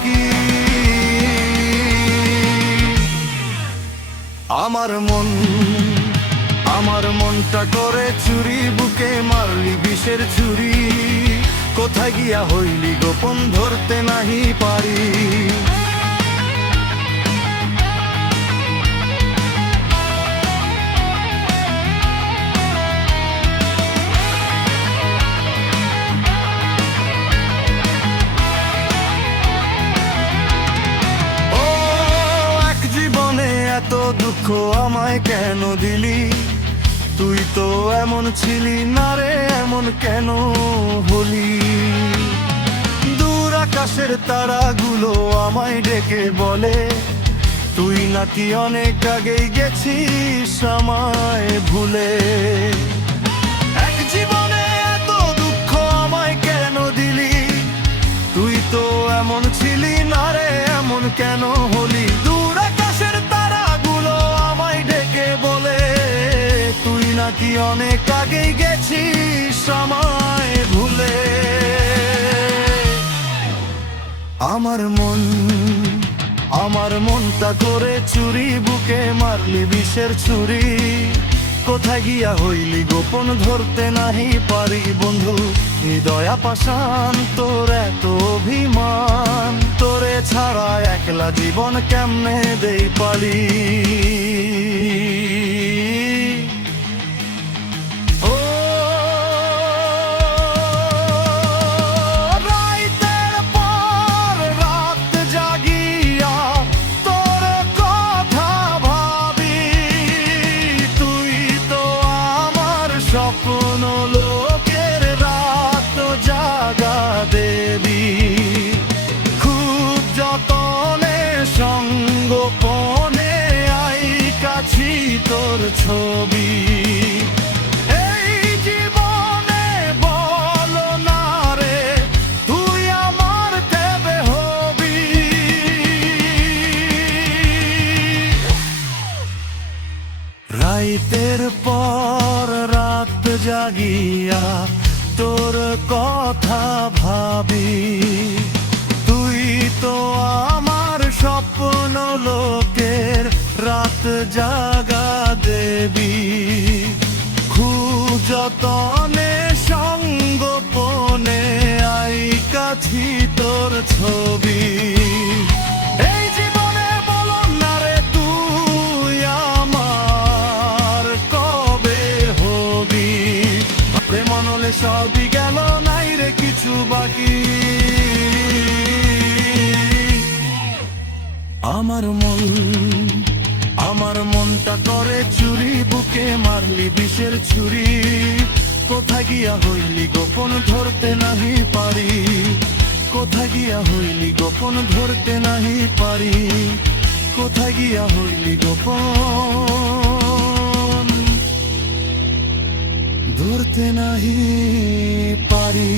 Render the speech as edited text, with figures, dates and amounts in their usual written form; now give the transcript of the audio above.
বাকি। আমার মনটা করে চুরি, বুকে মারলি বিষের ছুরি। কোথায় গিয়া হইলি গোপন, ধরতে নাহি পারি। এত দুঃখ আমায় কেন দিলি? তুই তো এমন ছিলি না রে, এমন কেন হলি? দূর আকাশের তারাগুলো আমায় ডেকে বলে, তুই নাকি অনেক আগেই গেছিস আমায় ভুলে। এক জীবনে এত দুঃখ আমায় কেন দিলি? তুই তো এমন ছিলি না রে, এমন কেন হলি? দূর আকাশের তারাগুলো আমায় ডেকে বলে, তুই নাকি অনেক আগেই গেছিস আমায় ভুলে। আমার মনটা করে চুরি, বুকে মারলি বিষের ছুরি। কোথায় গিয়া হইলি গোপন, ধরতে নাহি পারি বন্ধু। হৃদয়া পাষাণ তোর এত অভিমান, তোরে ছাড়া একলা জীবন কেমনে দেই পালি। স্বপ্ন লোকের রাত জাগা দেবী, খুব যতনে সঙ্গোপনে আই কাছি তোর ছবি। এই জীবনে বলো না রে, তুই আমার দেবে হবি। রাইতের পর রাত জাগিয়া তোর কথা ভাবি, তুই তো আমার স্বপ্ন লোকের রাত জাগা দেবী। খুঁজতনে সঙ্গোপনে আই কাছি তোর ছবি। এই জীবনে বলো না রে, তুই আমার কবে হবি? প্রেমন হলে সবই গেল, নাই রে কিছু বাকি। আমার মনটা করে চুরি, বুকে মারলি বিষের ছুরি। কোথায় গিয়া হইলি গোপন, ধরতে নাহি পারি। কোথায় গিয়া হইলি গোপন, ধরতে নাহি পারি। কোথায় গিয়া হইলি গোপন, ধরতে নাহি পারি।